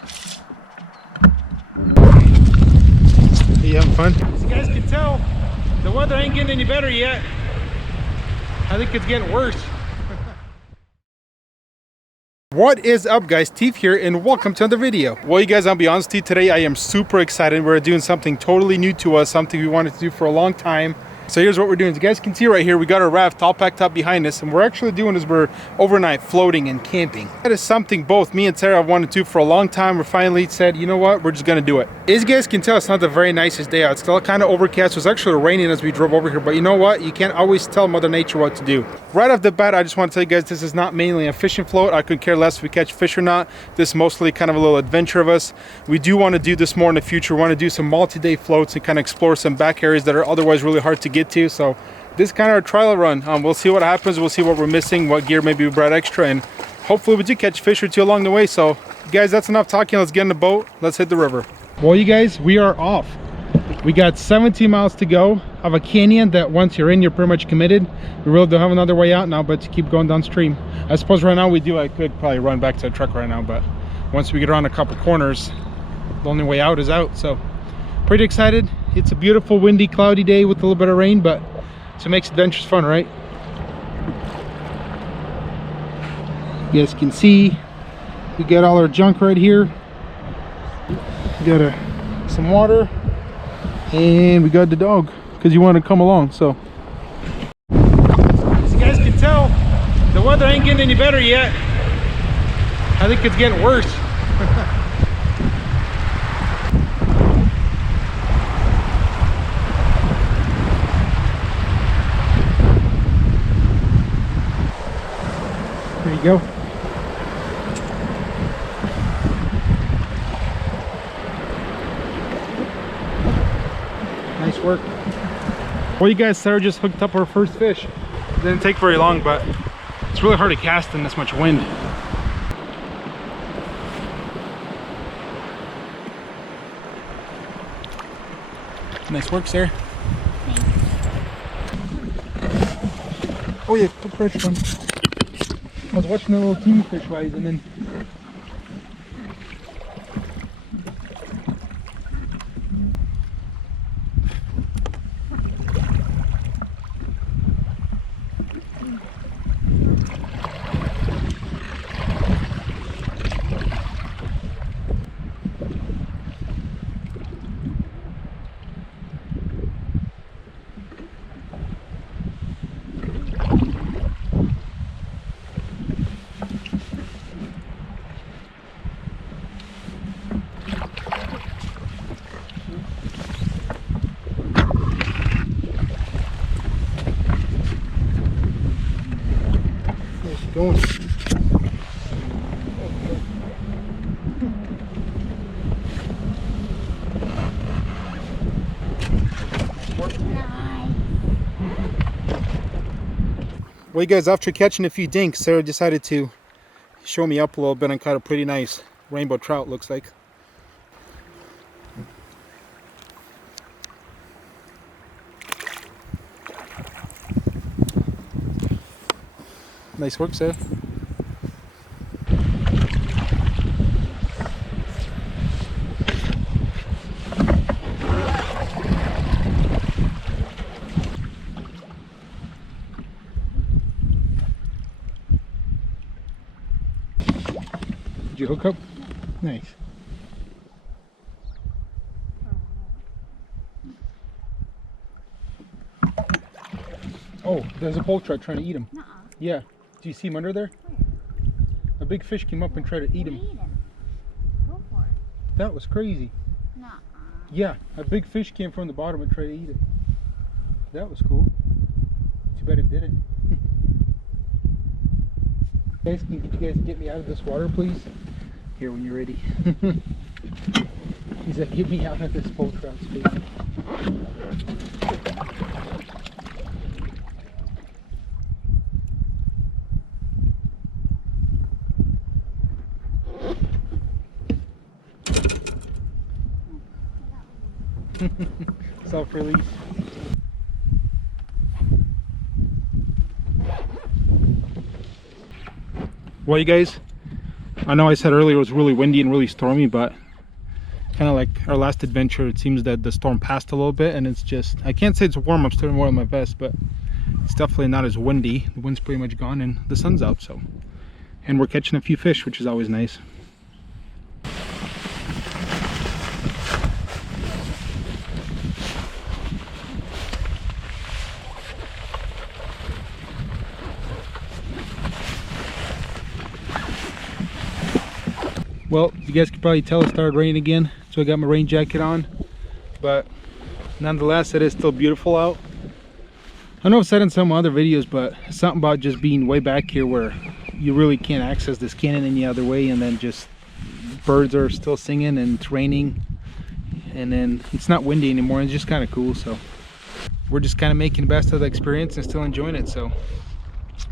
Are you having fun? As you guys can tell, the weather ain't getting any better yet. I think it's getting worse. What is up, guys? Teeth here, and welcome to another video. Well, you guys, I'll be honest with you, today I am super excited. We're doing something totally new to us, something we wanted to do for a long time. So here's what we're doing. As you guys can see right here, we got our raft all packed up behind us, and we're actually doing is we're overnight floating and camping. That is something both me and Sarah have wanted to do for a long time. We finally said, you know what, we're just gonna do it. As you guys can tell, it's not the very nicest day out. It's still kind of overcast. It was actually raining as we drove over here, but you know what? You can't always tell Mother Nature what to do. Right off the bat, I just want to tell you guys, this is not mainly a fishing float. I could care less if we catch fish or not. This is mostly kind of a little adventure of us. We do want to do this more in the future. We want to do some multi-day floats and kind of explore some back areas that are otherwise really hard to get to. So this is kind of a trial run. We'll see what happens. We'll see what we're missing, what gear maybe we brought extra, and hopefully we do catch fish or two along the way. So guys, that's enough talking. Let's get in the boat. Let's hit the river. Well, you guys, we are off. We got 17 miles to go of a canyon that once you're in, you're pretty much committed. We really don't have another way out now but to keep going downstream. I suppose right now we do. I could probably run back to the truck right now, but once we get around a couple corners, the only way out is out. So pretty excited. It's a beautiful, windy, cloudy day with a little bit of rain, but it makes adventures fun, right? You guys can see we got all our junk right here. We got some water, and we got the dog because you want to come along. So As you guys can tell, the weather ain't getting any better yet. I think it's getting worse. there you go. Nice work. Well, you guys, Sarah just hooked up our first fish. It didn't take very long, but it's really hard to cast in this much wind. Nice work, Sarah. Oh yeah, put pressure on. I was watching the little teeny fish rise, and then going. Well, you guys, after catching a few dinks, Sarah decided to show me up a little bit and caught a pretty nice rainbow trout, looks like. Nice work, Sarah. Did you hook up? Nice. Oh, there's a pole trout trying to eat him. Nuh-uh. Yeah. Do you see him under there? Where? A big fish came up and tried to eat him. Go for it. That was crazy. Nuh-uh. Yeah, a big fish came from the bottom and tried to eat it. That was cool. Too bad it didn't. Guys, can you guys get me out of this water, please? Here, when you're ready. He's like, get me out of this pole trout space. Self-release. Well, you guys, I know I said earlier it was really windy and really stormy, but kind of like our last adventure, it seems that the storm passed a little bit, and it's just, I can't say it's warm, I'm still wearing my vest, but it's definitely not as windy. The wind's pretty much gone and the sun's out, so. And we're catching a few fish, which is always nice. Well, you guys can probably tell it started raining again, so I got my rain jacket on, but nonetheless it is still beautiful out. I know I've said in some other videos, but something about just being way back here where you really can't access this canyon any other way, and then just birds are still singing and it's raining, and then it's not windy anymore. It's just kind of cool, so we're just kind of making the best of the experience and still enjoying it, so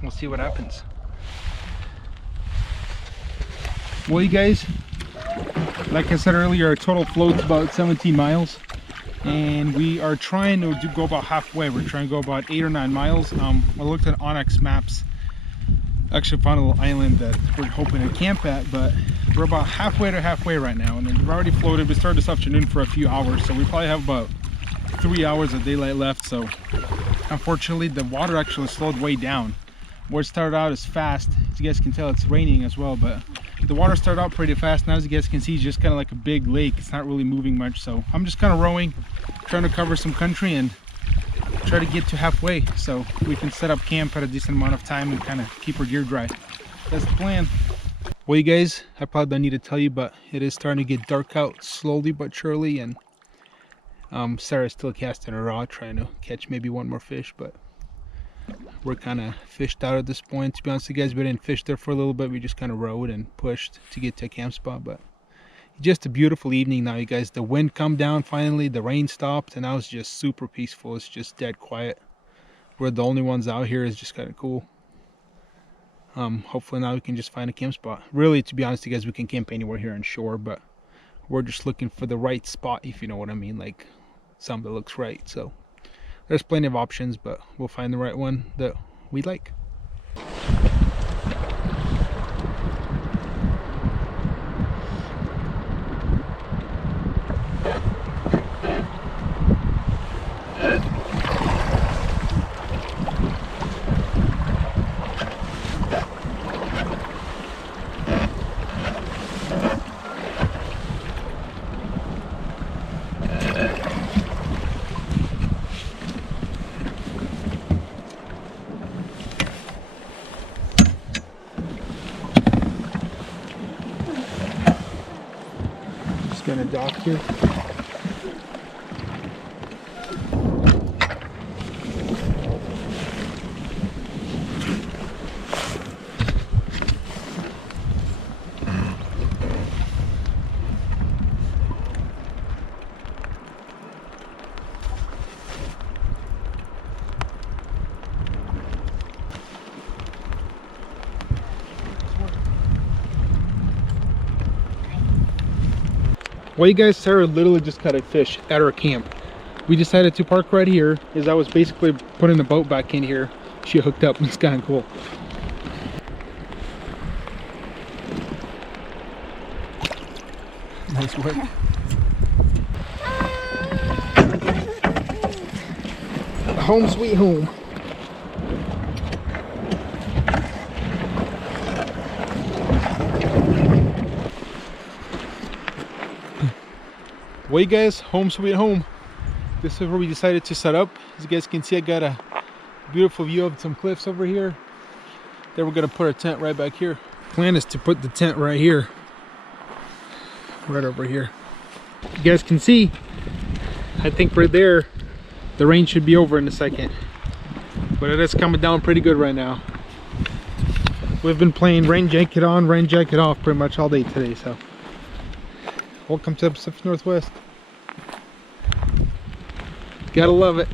we'll see what happens. Well, you guys, like I said earlier, our total float's about 17 miles, and we are trying to go about halfway. We're trying to go about 8 or 9 miles. I looked at Onyx maps, actually found a little island that we're hoping to camp at, but we're about halfway to halfway right now, and then we've already floated. We started this afternoon for a few hours, so we probably have about 3 hours of daylight left. So unfortunately the water actually slowed way down. Where it started out is fast, as you guys can tell it's raining as well, but the water started out pretty fast. Now, as you guys can see, it's just kind of like a big lake. It's not really moving much, so I'm just kind of rowing, trying to cover some country and try to get to halfway so we can set up camp at a decent amount of time and kind of keep our gear dry. That's the plan. Well, you guys, I probably don't need to tell you, but it is starting to get dark out slowly but surely, and Sarah's still casting her rod, trying to catch maybe one more fish, but we're kind of fished out at this point. To be honest with you guys, we didn't fish there for a little bit. We just kind of rode and pushed to get to a camp spot, but just a beautiful evening now, you guys. The wind come down finally, the rain stopped, and now it's just super peaceful. It's just dead quiet. We're the only ones out here. It's just kind of cool. Hopefully now we can just find a camp spot. Really, to be honest with you guys, we can camp anywhere here on shore, but we're just looking for the right spot, if you know what I mean, like something that looks right. So there's plenty of options, but we'll find the right one that we like. Gonna dock here. Well, you guys, Sarah literally just caught a fish at our camp. We decided to park right here. As I was basically putting the boat back in here, she hooked up. It's kind of cool. Nice work. Home sweet home. Well, you guys, home sweet home. This is where we decided to set up. As you guys can see, I got a beautiful view of some cliffs over here. Then we're gonna put our tent right back here. Plan is to put the tent right here, right over here. You guys can see, I think right there, the rain should be over in a second, but it is coming down pretty good right now. We've been playing rain jacket on, rain jacket off pretty much all day today, so welcome to the Pacific Northwest. Gotta love it.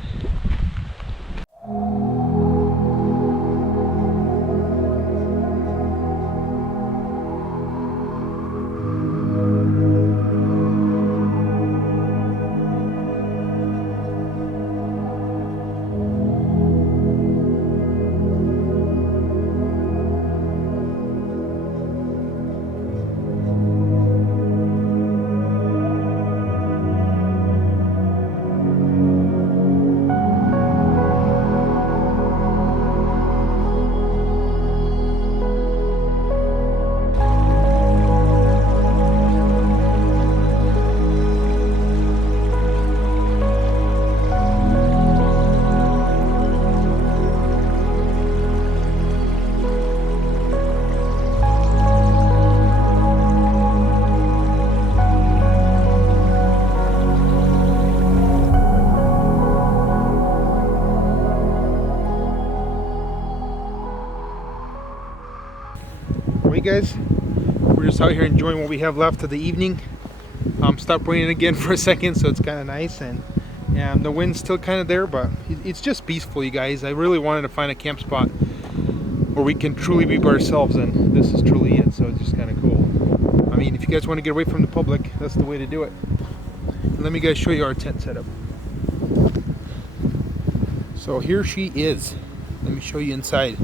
guys, we're just out here enjoying what we have left of the evening. Stopped raining again for a second, so it's kind of nice, and the wind's still kind of there, but it's just peaceful, you guys. I really wanted to find a camp spot where we can truly be by ourselves, and this is truly it, so it's just kind of cool. I mean, if you guys want to get away from the public, that's the way to do it. And let me guys show you our tent setup. So here she is. Let me show you inside.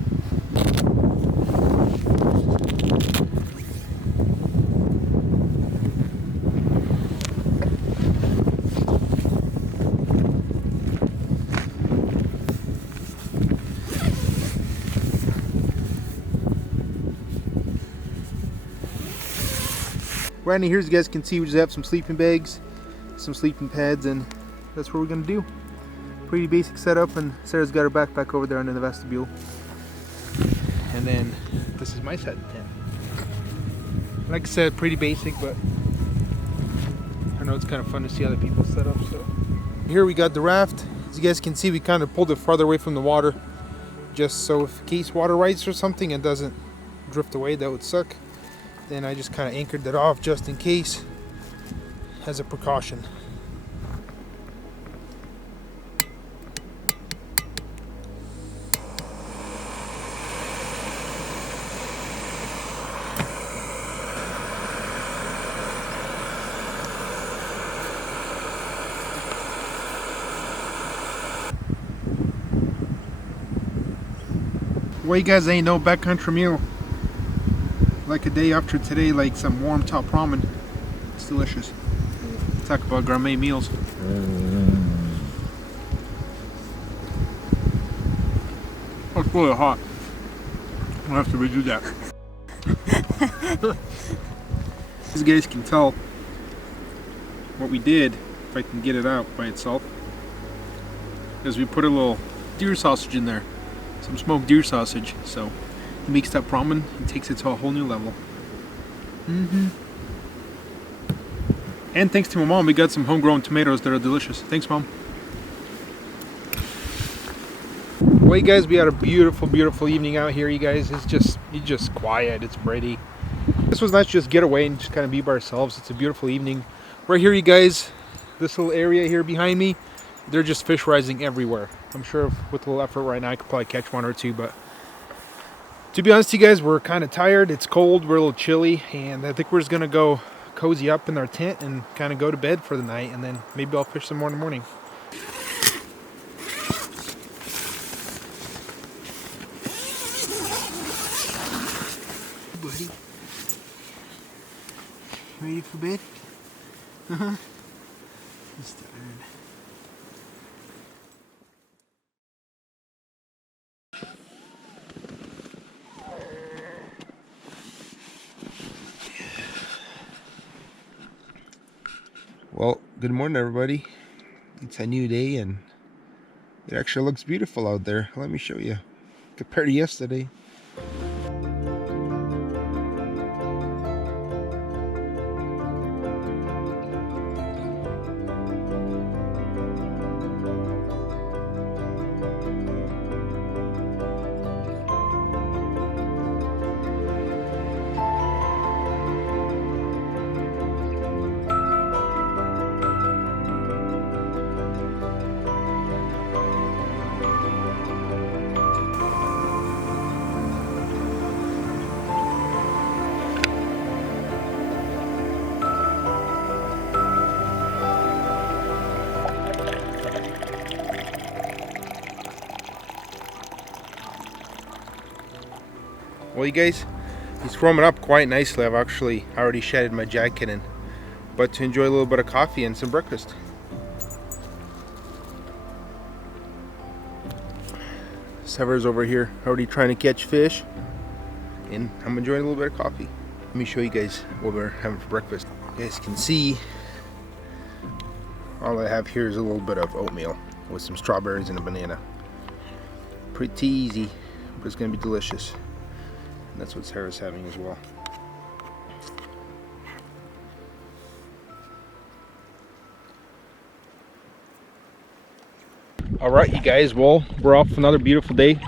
Right here, as you guys can see, we just have some sleeping bags, some sleeping pads, and that's what we're gonna do. Pretty basic setup, and Sarah's got her backpack over there under the vestibule. And then this is my side of the tent. Like I said, pretty basic, but I know it's kind of fun to see other people set up. So here we got the raft. As you guys can see, we kind of pulled it farther away from the water, just so if in case water rises or something, it doesn't drift away. That would suck. Then I just kind of anchored that off just in case, as a precaution. Well, you guys ain't no backcountry meal like a day after today, like some warm top ramen. It's delicious. Talk about gourmet meals. Oh, it's really hot. I'll have to redo that. As you guys can tell, what we did, if I can get it out by itself, is we put a little deer sausage in there. Some smoked deer sausage. So it makes that ramen and takes it to a whole new level. And thanks to my mom, we got some homegrown tomatoes that are delicious. Thanks, Mom. Well, you guys, we had a beautiful, beautiful evening out here, you guys. It's just quiet. It's pretty. This was nice to just get away and just kind of be by ourselves. It's a beautiful evening. Right here, you guys, this little area here behind me, they're just fish rising everywhere. I'm sure with a little effort right now, I could probably catch one or two, but to be honest, you guys, we're kind of tired. It's cold, we're a little chilly, and I think we're just gonna go cozy up in our tent and kind of go to bed for the night, and then maybe I'll fish some more in the morning. Buddy, ready for bed? He's tired. Well, good morning, everybody. It's a new day, and it actually looks beautiful out there. Let me show you. Compared to yesterday. Well, you guys, it's warming up quite nicely. I've actually already shedded my jacket, and but to enjoy a little bit of coffee and some breakfast. Sever's over here already trying to catch fish, and I'm enjoying a little bit of coffee. Let me show you guys what we're having for breakfast. You guys can see all I have here is a little bit of oatmeal with some strawberries and a banana. Pretty easy, but it's gonna be delicious. And that's what Sarah's having as well. Alright, you guys, well, we're off another beautiful day.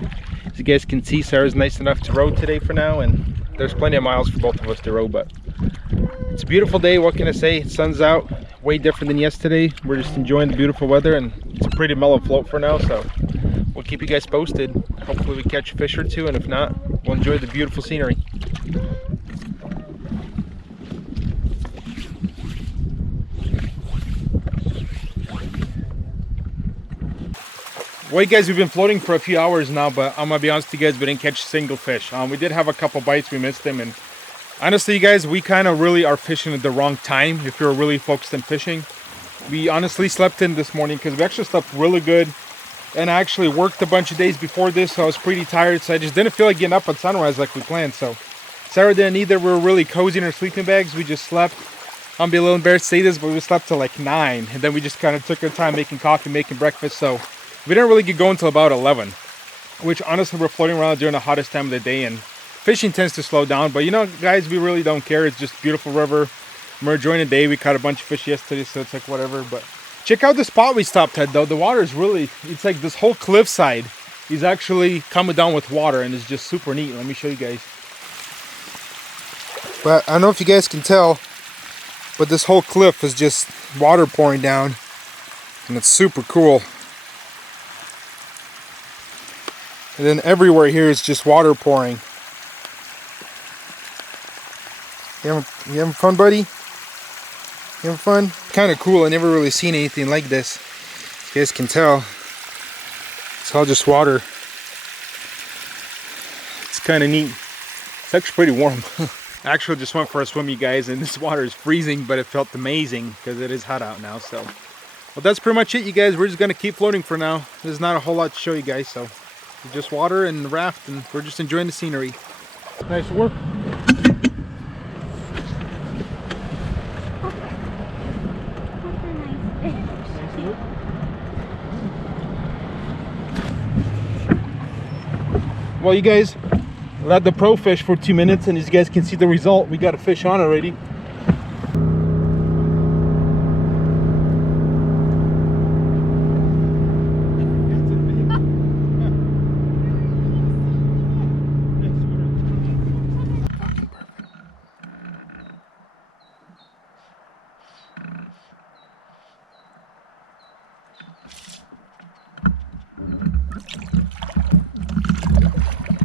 As you guys can see, Sarah's nice enough to row today for now, and there's plenty of miles for both of us to row, but it's a beautiful day. What can I say? Sun's out, way different than yesterday. We're just enjoying the beautiful weather, and it's a pretty mellow float for now, so we'll keep you guys posted. Hopefully we catch a fish or two, and if not, we'll enjoy the beautiful scenery. Well, you guys, we've been floating for a few hours now, but I'm gonna be honest with you guys, we didn't catch a single fish. We did have a couple bites, we missed them, and honestly, you guys, we kind of really are fishing at the wrong time if you're really focused on fishing. We honestly slept in this morning because we actually slept really good, and I actually worked a bunch of days before this, so I was pretty tired, so I just didn't feel like getting up at sunrise like we planned. So Sarah didn't either. We were really cozy in our sleeping bags. We just slept. I'm gonna be a little embarrassed to say this, but we slept till like 9, and then we just kind of took our time making coffee, making breakfast. So we didn't really get going until about 11, which honestly, we're floating around during the hottest time of the day, and fishing tends to slow down. But you know, guys, we really don't care. It's just a beautiful river. We're enjoying the day. We caught a bunch of fish yesterday, so it's like whatever. But check out the spot we stopped at, though. The water is really, it's like this whole cliffside is actually coming down with water, and it's just super neat. Let me show you guys. But I don't know if you guys can tell, but this whole cliff is just water pouring down, and it's super cool. And then everywhere here is just water pouring. You having fun, buddy? You having fun? Kind of cool. I never really seen anything like this. You guys can tell. It's all just water. It's kind of neat. It's actually pretty warm. I actually just went for a swim, you guys, and this water is freezing, but it felt amazing because it is hot out now. So, well, that's pretty much it, you guys. We're just gonna keep floating for now. There's not a whole lot to show you guys, so just water and the raft, and we're just enjoying the scenery. Nice work. Well, you guys, let the pro fish for 2 minutes, and as you guys can see the result, we got a fish on already.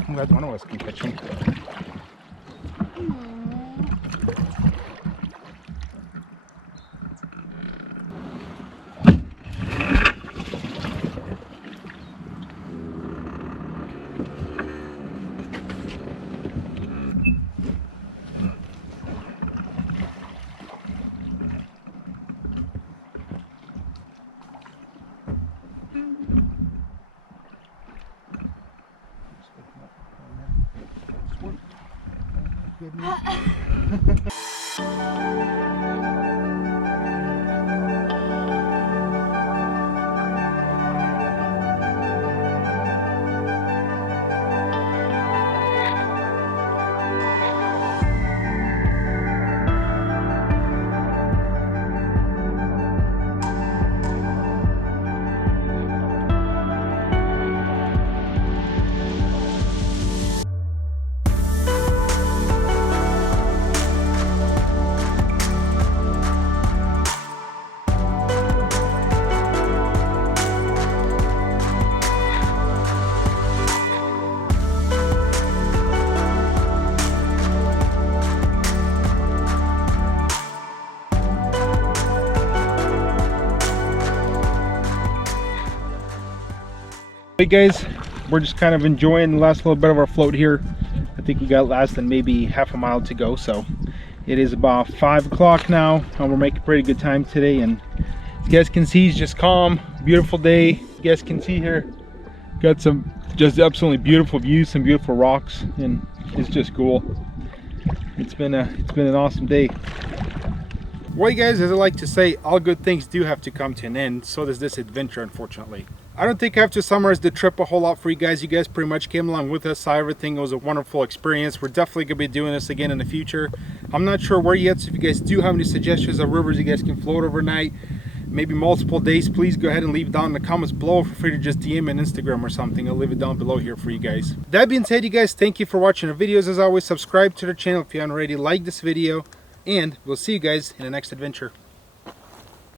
I'm glad one of us can catch him. Hey guys, we're just kind of enjoying the last little bit of our float here. I think we got less than maybe half a mile to go, so it is about 5 o'clock now, and we're making pretty good time today. And as you guys can see, it's just calm, beautiful day. You guys can see here, got some just absolutely beautiful views, some beautiful rocks, and it's just cool. It's been an awesome day. Well, you guys, as I like to say, all good things do have to come to an end. So does this adventure, unfortunately. I don't think I have to summarize the trip a whole lot for you guys. You guys pretty much came along with us, saw everything. It was a wonderful experience. We're definitely going to be doing this again in the future. I'm not sure where yet, so if you guys do have any suggestions of rivers you guys can float overnight, maybe multiple days, please go ahead and leave it down in the comments below. Feel free to just DM me on Instagram or something. I'll leave it down below here for you guys. That being said, you guys, thank you for watching our videos. As always, subscribe to the channel if you haven't already. Like this video, and we'll see you guys in the next adventure.